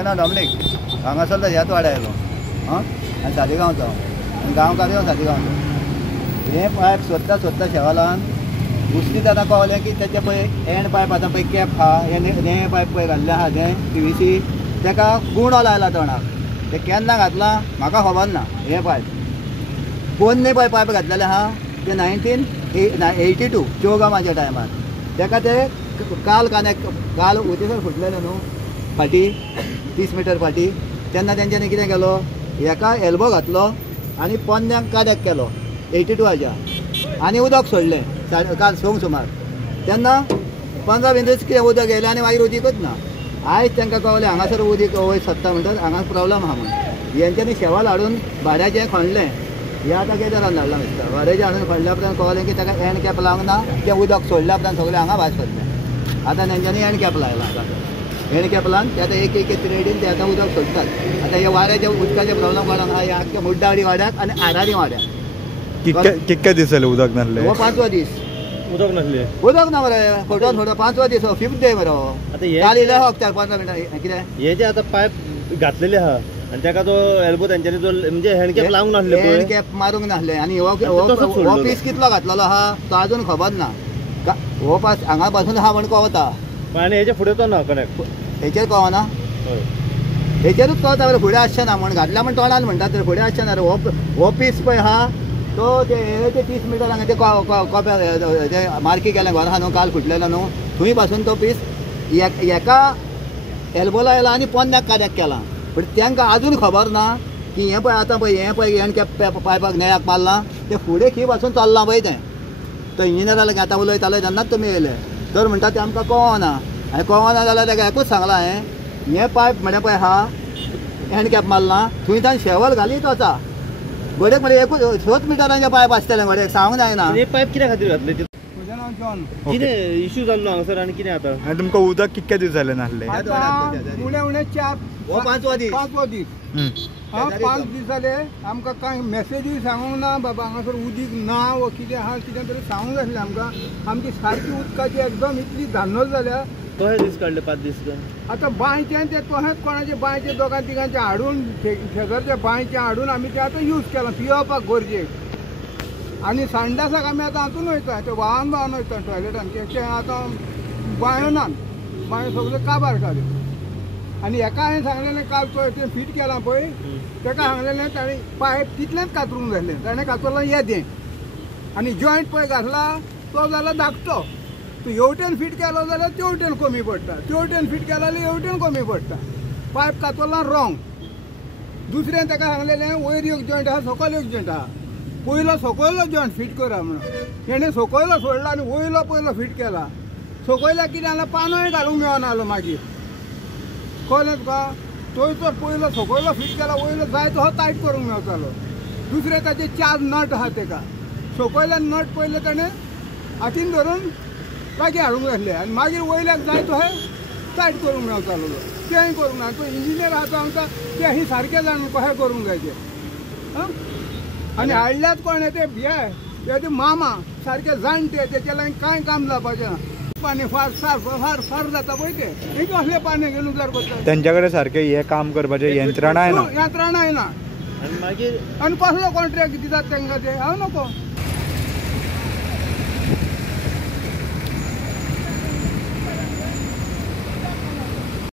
म्हजें नांव डॉमिनीक हांगासर ह्याच वाड्या आयलो आनी सालिगांवचो आनी गांव काजगांव सालिगांवचो हें पायप सोदता शेवालान घुसली जाता कळलें की तेचे पळय एंड पायप आतां पळय कॅप आहा हें पायप पळय घाल्लें आहा तें PVC तेका गुणो लायला तोंडाक ते केन्ना घातलां म्हाका खबर ना हें पायप पोन्ने पळय पायप घातलेलें आहा ते 1982 चौगामाच्या टायमार तेका ते काल उतीसर फुटलेले न्हू फाटी 30 मीटर फाटी तेन्ना तेंच्यांनी कितें केलो एका एल्बो घातलो आनी पोन्न्यांक काड्याक केलो 82 आनी उदक सोडलें काल संक सुमार तेन्ना 15-20 दीस कितें उदक येयलें आनी मागीर उदीकच ना आयज तांकां कळलें हांगासर उदीक वयर सत्ता म्हणटात हांगा प्रॉब्लम आहा म्हणून हेंच्यांनी शेवाल हाडून भाड्याचें खणलें हें आतां कितें जालां धाडलां दिसता भाड्याचें हाडून खणल्या उपरांत कळलें की ताका एंड कॅप लावंक ना तें उदक सोडल्या उपरांत सगळें हांगा भायर सरलें आतां तेंच्यांनी एंड कॅप लायला आतां एंड कॅप लावन ते आतां एक रेडीन ते आतां उदक सोडटात आतां हे वाऱ्याचे उदकाचे प्रॉब्लम कोणाक आहा ह्या मुड्डावडी वाड्याक आनी आरारी वाड्याक कितके दीस जाले उदक नासलें हो 5वो दीस उदक नासलें उदक ना मरे फोटो 5वो दीस 5th डे मरे हो काल येयले हो 4-5 मिनटां कितें हे जे आतां पायप घातलेले आहा आनी ताका तो एल्बो तेंच्यांनी जो म्हणजे हँडकॅप लावंक नासले पळय हँडकॅप मारूंक नासलें आनी हो पीस कितलो घातलेलो आहा तो अजून खबर ना हो पास हांगा पासून आहा म्हण कळटा आनी हेजे फुडें तो ना कनेक्ट हेचेर कळना हेचेरूच कळटा मरे फुडें आसचें ना म्हण घातल्या म्हण तोंडान म्हणटात तर फुडें आसचें ना रे हो पीस पळय आहा तो ते 30 मीटर हांगा ते कोप्या मार्की केलें घर आहा न्हू काल फुटलेलो न्हू थंय पासून तो पीस एका एल्बोला येयला आनी पोन्न्याक काड्याक केला पण तांकां अजून खबर ना की हें पळय आतां पळय हें पळय एंड कॅप पायपाक नळ्याक मारलां तें फुडें खंय पासून चल्लां पळय तें तो इंजिनियरा लागीं आतां उलयताले तेन्नाच तुमी येयले तर म्हणटा ते आमकां कळना आनी कळना जाल्यार ताका एकूच सांगलां हांवें हें पायप म्हणलें पळय आहा एंड कॅप मारलां थंय ताणें शेवल घालीत वचा घोडेक म्हणजे एकूच 7 मिटरांचे पायप आसतले घोडेक सांगूंक जायना हे पायप कित्या खातीर घातले म्हजें नांव जॉन कितें इश्यू जाल्लो हांगासर आनी कितें आतां आनी तुमकां उदक कितके दीस जाले नासलें उणे 5वो दीस 5 दीस जाले आमकां कांय मॅसेजूय सांगूंक ना बाबा हांगासर उदीक ना वो कितें आहा कितें तरी सांगूंक जाय आसलें आमकां आमची सारकी उदकाची एकदम इतली धान्नोल जाल्या कशे दीस काडले 5 दीस आतां बांयचें तें तशेंच कोणाचे बांयचे दोगां तिगांचे हाडून शेजारच्या बांयचें हाडून आमी तें आतां यूज केलां पियोवपाक गरजेक आनी संडासाक आमी आतां हातून वयता ते व्हांवन वयता टॉयलेटान तें आतां बांयो नात बांयो सगळ्यो काबार जाल्यो आनी हेका हांवें सांगलेलें काल तो तें फीट केलां पळय तेका सांगलेलें ताणें पायप तितलेंच कातरूंक जाय ताणें कातरलां येदें आनी जॉयंट पळय घातला तो जाला धाकटो तूं हेवटेन फीट केलो जाल्यार तेवटेन कमी पडटा तेवटेन फीट केलो जाल्यार हेवटेन कमी पडटा पायप कातरला रॉंग दुसरें ताका सांगलेलें वयर एक जॉयंट आहा सकयल एक जॉयंट आहा पयलो सकयलो जॉयंट फीट करा म्हणून तेणें सकयलो सोडला आनी वयलो पयलो फीट केला सकयल्याक कितें जालें पानोय घालूंक मेळनासलो मागीर कळ्ळें तुका थंयसर पयलो सकयलो फीट केला वयलो जाय तसो टायट करूंक मेळटालो दुसरें ताचे 4 नट आहा तेका सकयल्यान नट पयले ताणें हातीन धरून लागीं हाडूंक जाय आनी मागीर वयल्याक जाय तशें टायट करूंक मेळटालो तेंय करूंक ना तो इंजिनियर आहा तो आमकां तें ही सारकें जाण कशें करूंक जाय तें आनी हाडल्यात कोण हे ते मामा सारके जाणटे तेचे लागीं कांय काम जावपाचें ना पाणी फार जाता पळय ते कसलें पाणी घेवन उजार करता तेंच्या कडेन सारकें हें काम करपाचें यंत्रणाय ना आनी कसलो कॉन्ट्रॅक्ट दितात तांकां ते हांव नको